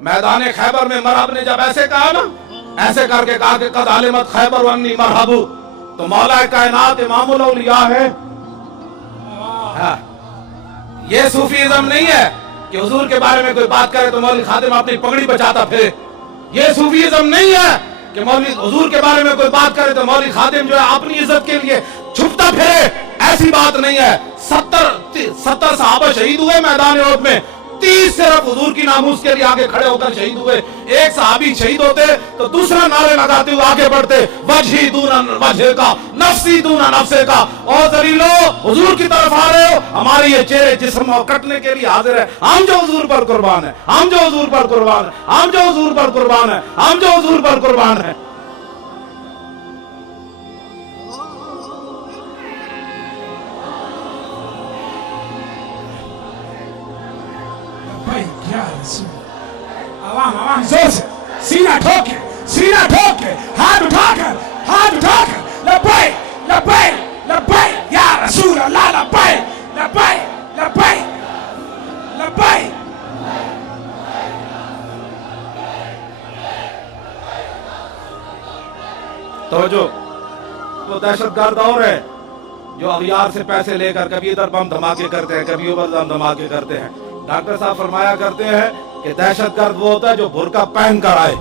मैदान खैबर में मरहब ने जब ऐसे कहा ना, ऐसे करके कहा कि कद अलिमत खैबर वन्नी मरहबू, तो मौला कायनात इमामुल औलिया है। हाँ, ये सूफीज़म नहीं है कि हुजूर के बारे में कोई बात करे तो मौलवी खादिम अपनी पगड़ी बचाता फिरे। ये सूफीज़म नहीं है कि मौलवी हुजूर के बारे में कोई बात करे तो मौलवी खादिम जो है अपनी इज्जत के लिए छुपता फिरे। ऐसी बात नहीं है। 70 सहाबा शहीद हुए मैदान उहद में, 30 सिर्फ हुजूर की नामूस के लिए आगे खड़े होकर शहीद हुए। एक सहाबी शहीद होते तो दूसरा नारे लगाते हुए आगे बढ़ते, वजही दूना वजह का, नफ्सी दूना नफ्से का। और जलीलो हुजूर की तरफ आ रहे हो, हमारे ये चेहरे जिस्म कटने के लिए हाजिर है। हम जो हुजूर पर कुर्बान है, हम जो हुजूर पर कुर्बान है, हम जो हुजूर पर कुर्बान है, हम जो हुजूर पर कुर्बान है। आवाम जोर से सीना ठोके हाथ उठाकर लब्बैक लब्बैक लब्बैक या रसूल अल्लाह, लब्बैक लब्बैक लब्बैक लब्बैक। तो जो वो दहशतगर्द और है जो अगयार से पैसे लेकर कभी इधर बम धमाके करते हैं, कभी उधर बम धमाके करते हैं। डॉक्टर साहब फरमाया करते हैं कि दहशतगर्द वो होता है जो बुर्का पहन कर आए।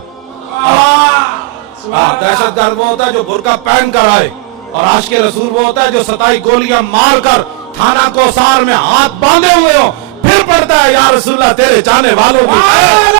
दहशतगर्द वो होता है जो बुर्का पहन कर आए, और आशिक़े रसूल वो होता है जो 27 गोलियां मारकर थाना कोसार में हाथ बांधे हुए हो, फिर पड़ता है या रसूलल्लाह तेरे चाहने वालों की।